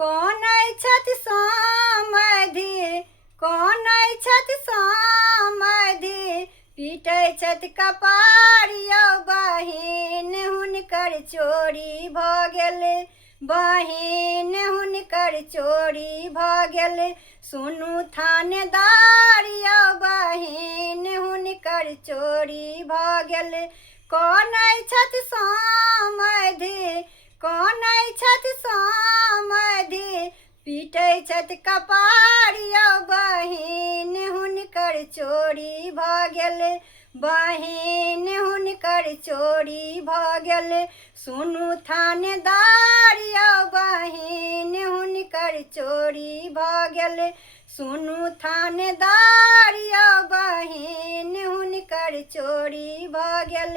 कौन छथि समधि, कौन छथि समधि, पीटै छथि कपार यौ बहिन हुनकर चोरी भऽ गेल, बहिन हुनकर चोरी भऽ गेल। सुनू थानेदार यौ बहिन हुनकर चोरी भऽ गेल। कौन छथि समधि, कौन छथि समधि, पीटै छथि कपार यौ बहिन हुनकर चोरी भऽ गेल, बहिन हुनकर चोरी भऽ गेल। सुनू थानेदार यौ बहिन हुनकर चोरी भऽ गेल, सुनू थानेदार यौ बहिन हुनकर चोरी भऽ गेल।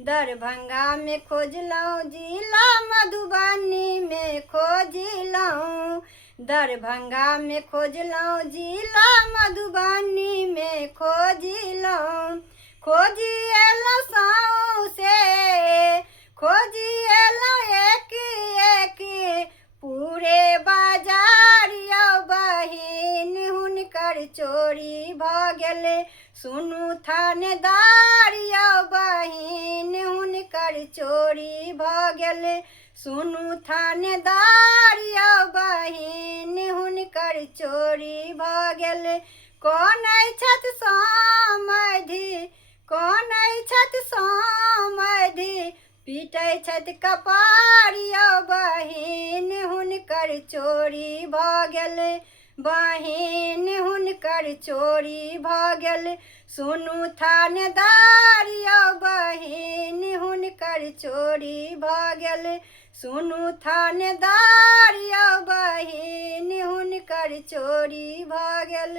दरभंगा में खोजलहुँ, जिला मधुबनी में खोजलहुँ, दरभंगा में खोजलहुँ, जिला मधुबनी में खोजलहुँ। खोजी अयलहुँ सौँसे, खोजी अयलहुँ एक एक, पूरे बाजार यौ बहिन हुनकर चोरी भऽ गेल। सुनू थानेदार यौ बहिन हुनकर चोरी भऽ गेल, सुनू थानेदार यौ बहिन हुनकर चोरी भऽ गेल। कौन छथि समधि, कौन छथि समधि, पीटै छथि कपार यौ बहिन हुनकर चोरी भऽ गेल, बहिन हुनकर चोरी भऽ गेल। सुनू थानेदार यौ बहिन हुनकर चोरी भऽ गेल, सुनू थानेदार यौ बहिन हुनकर चोरी भऽ गेल।